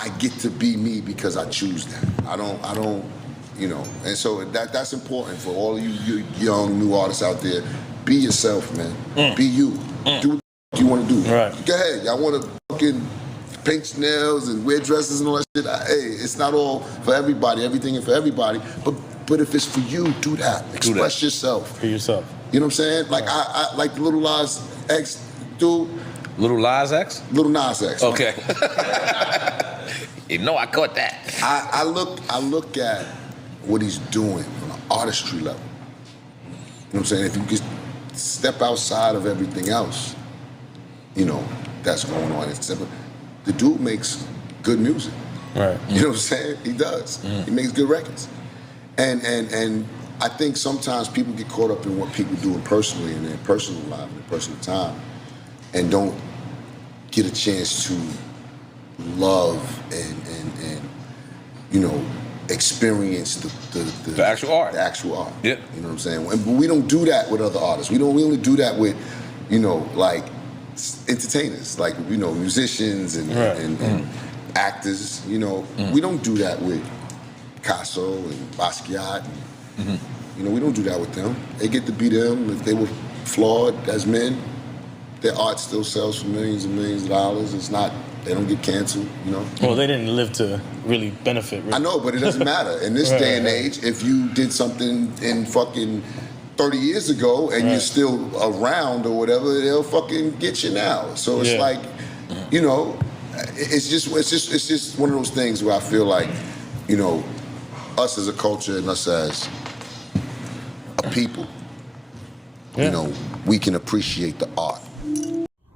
I get to be me because I choose that. I don't, you know. And so that's important for all of you young new artists out there. Be yourself, man. Be you. Do what you want to do. Right. Go ahead. Y'all want to fucking paint nails and wear dresses and all that shit. Hey, it's not all for everybody. Everything is for everybody. But if it's for you, do that. Express yourself. Be yourself. You know what I'm saying? Like I like the Lil Nas X dude. Lil Nas X? Lil Nas X. Okay. You know I caught that. I look at what he's doing on an artistry level. You know what I'm saying? If you just step outside of everything else, you know, that's going on. The dude makes good music. Right. You know what I'm saying? He does. He makes good records. And I think sometimes people get caught up in what people do personally in their personal life, in their personal time, and don't get a chance to love and you know, experience the actual art. The actual art. Yep. You know what I'm saying? But we don't do that with other artists. We only do that with, you know, like entertainers, like, you know, musicians and actors. You know, we don't do that with Picasso and Basquiat. You know, we don't do that with them. They get to be them. If they were flawed as men, their art still sells for millions and millions of dollars. It's not, they don't get canceled, you know? Well, they didn't live to really benefit. Really. I know, but it doesn't matter. In this day and age, if you did something in fucking 30 years ago and you're still around or whatever, they'll fucking get you now. So it's like, you know, it's just one of those things where I feel like, you know, us as a culture and us as a people, you know, we can appreciate the art.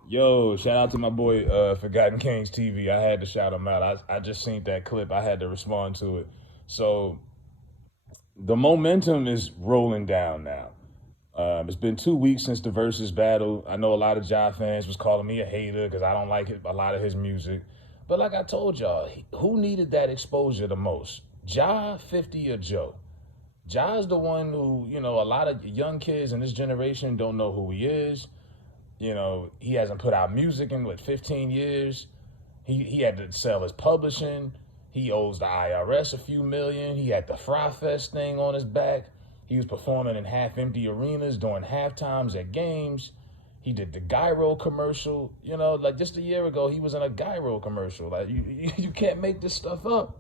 Yo, shout out to my boy Forgotten Kings TV. I had to shout him out. I just seen that clip. I had to respond to it. So the momentum is rolling down now. It's been 2 weeks since the Versus battle. I know a lot of Ja fans was calling me a hater because I don't like a lot of his music. But like I told y'all, who needed that exposure the most? Ja, 50, or Joe? Ja's the one who, you know, a lot of young kids in this generation don't know who he is. You know, he hasn't put out music in, 15 years. He had to sell his publishing. He owes the IRS a few million. He had the Fry Fest thing on his back. He was performing in half-empty arenas during halftimes at games. He did the Gyro commercial. You know, like just a year ago, he was in a Gyro commercial. Like, you can't make this stuff up.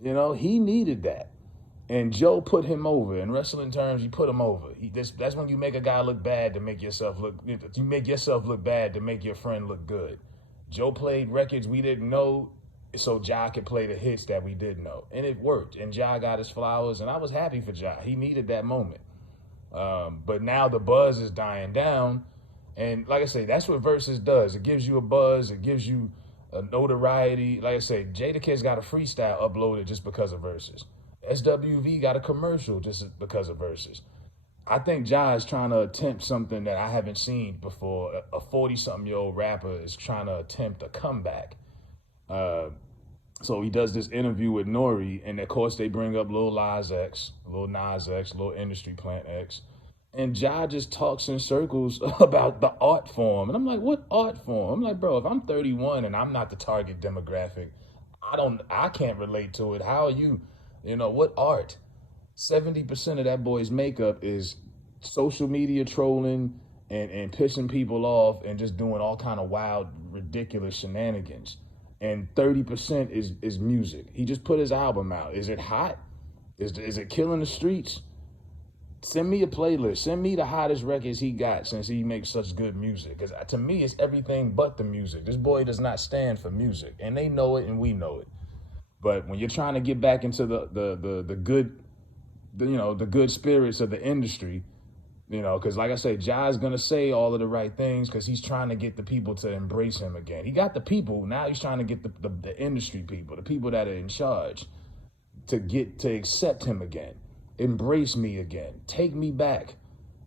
You know, he needed that. And Joe put him over. In wrestling terms, you put him over. That's when you make a guy look bad to make yourself look. You make yourself look bad to make your friend look good. Joe played records we didn't know, so Ja could play the hits that we did know, and it worked. And Ja got his flowers, and I was happy for Ja. He needed that moment. But now the buzz is dying down, and like I say, that's what Versus does. It gives you a buzz. It gives you a notoriety. Like I say, Jadakiss got a freestyle uploaded just because of Versus. SWV got a commercial just because of Versus. I think Ja is trying to attempt something that I haven't seen before. A 40-something-year-old rapper is trying to attempt a comeback. So he does this interview with Nori, and of course they bring up Lil Nas X, Lil Industry Plant X. And Ja just talks in circles about the art form. And I'm like, what art form? I'm like, bro, if I'm 31 and I'm not the target demographic, I can't relate to it. How are you? You know, what art? 70% of that boy's makeup is social media trolling and pissing people off and just doing all kind of wild, ridiculous shenanigans. And 30% is music. He just put his album out. Is it hot? Is it killing the streets? Send me a playlist. Send me the hottest records he got since he makes such good music. Because to me, it's everything but the music. This boy does not stand for music. And they know it and we know it. But when you're trying to get back into the good, the good spirits of the industry, you know, because like I said, Ja's going to say all of the right things because he's trying to get the people to embrace him again. He got the people. Now he's trying to get the industry people, the people that are in charge to accept him again. Embrace me again. Take me back.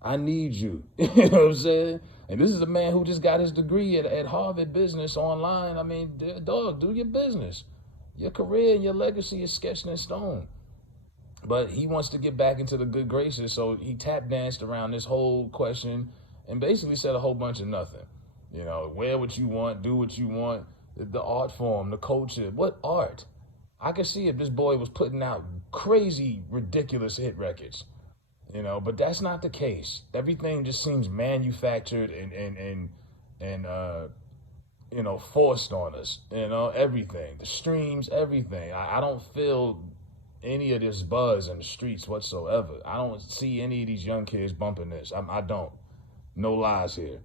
I need you. You know what I'm saying? And this is a man who just got his degree at Harvard Business online. I mean, dog, do your business. Your career and your legacy is sketched in stone. But he wants to get back into the good graces, so he tap danced around this whole question and basically said a whole bunch of nothing. You know, wear what you want, do what you want. the art form, the culture. What art? I could see if this boy was putting out crazy, ridiculous hit records, but that's not the case. Everything just seems manufactured and forced on us. Everything, the streams, everything. I don't feel any of this buzz in the streets whatsoever. I don't see any of these young kids bumping this. I don't. No lies here,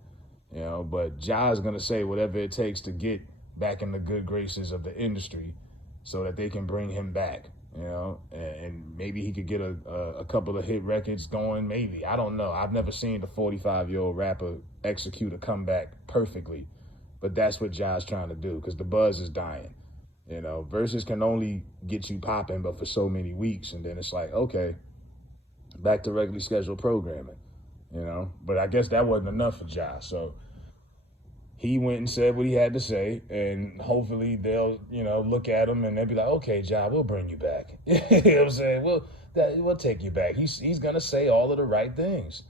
But Ja's gonna say whatever it takes to get back in the good graces of the industry, so that they can bring him back. And maybe he could get a couple of hit records going. Maybe, I don't know. I've never seen the 45-year-old rapper execute a comeback perfectly, but that's what Ja's trying to do, because the buzz is dying. Verses can only get you popping, but for so many weeks, and then it's like, okay, back to regularly scheduled programming. But I guess that wasn't enough for Ja. So he went and said what he had to say, and hopefully they'll, look at him and they'll be like, okay, Ja, we'll bring you back. You know what I'm saying? We'll take you back. He's gonna say all of the right things,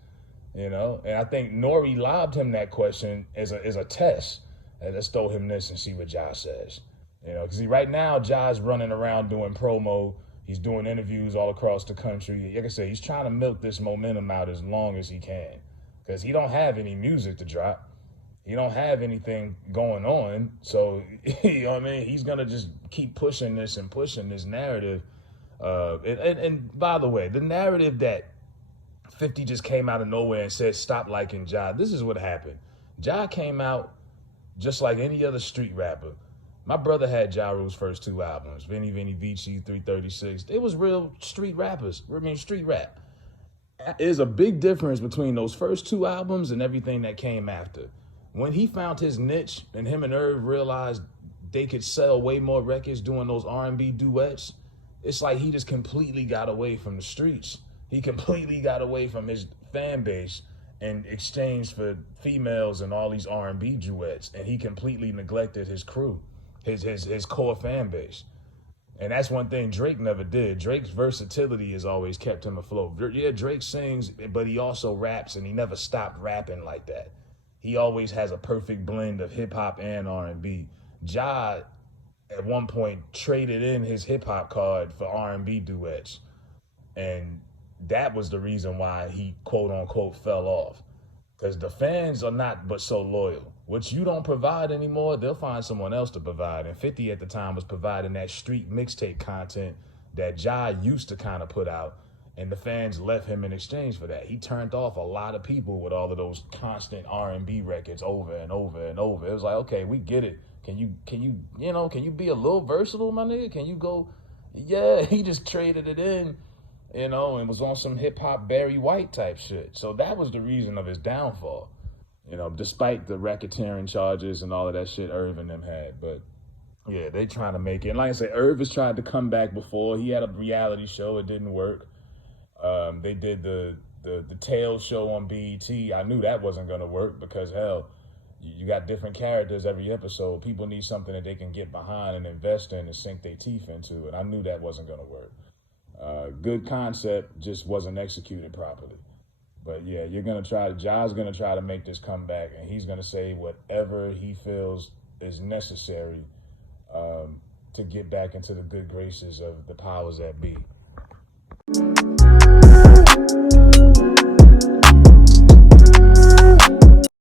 And I think Nori lobbed him that question as a test. And let's throw him this and see what Ja says. Because right now Ja's running around doing promo. He's doing interviews all across the country. Like I said, he's trying to milk this momentum out as long as he can, because he don't have any music to drop. He don't have anything going on. So, you know what I mean? He's going to just keep pushing this and pushing this narrative. And by the way, the narrative that 50 just came out of nowhere and said, stop liking Ja. This is what happened. Ja came out just like any other street rapper. My brother had Ja Rule's first two albums, Vinny Vinny Vici, 336. It was real street rappers. Street rap. There's a big difference between those first two albums and everything that came after. When he found his niche and him and Irv realized they could sell way more records doing those R&B duets, it's like he just completely got away from the streets. He completely got away from his fan base in exchange for females and all these R&B duets, and he completely neglected his crew. His core fan base. And that's one thing Drake never did. Drake's versatility has always kept him afloat. Yeah, Drake sings, but he also raps, and he never stopped rapping like that. He always has a perfect blend of hip-hop and R&B. Ja, at one point, traded in his hip-hop card for R&B duets. And that was the reason why he, quote-unquote, fell off. Because the fans are not but so loyal. What you don't provide anymore, they'll find someone else to provide. And 50 at the time was providing that street mixtape content that Ja used to kind of put out, and the fans left him in exchange for that. He turned off a lot of people with all of those constant R&B records over and over and over. It was like, okay, we get it. Can you be a little versatile, my nigga? Can you go? Yeah, he just traded it in, and was on some hip hop Barry White type shit. So that was the reason of his downfall. Despite the racketeering charges and all of that shit Irv and them had. But, yeah, they trying to make it. And like I said, Irv has tried to come back before. He had a reality show. It didn't work. They did the Tales show on BET. I knew that wasn't going to work because, hell, you got different characters every episode. People need something that they can get behind and invest in and sink their teeth into. And I knew that wasn't going to work. Good concept, just wasn't executed properly. But yeah, Ja's gonna try to make this comeback, and he's gonna say whatever he feels is necessary to get back into the good graces of the powers that be.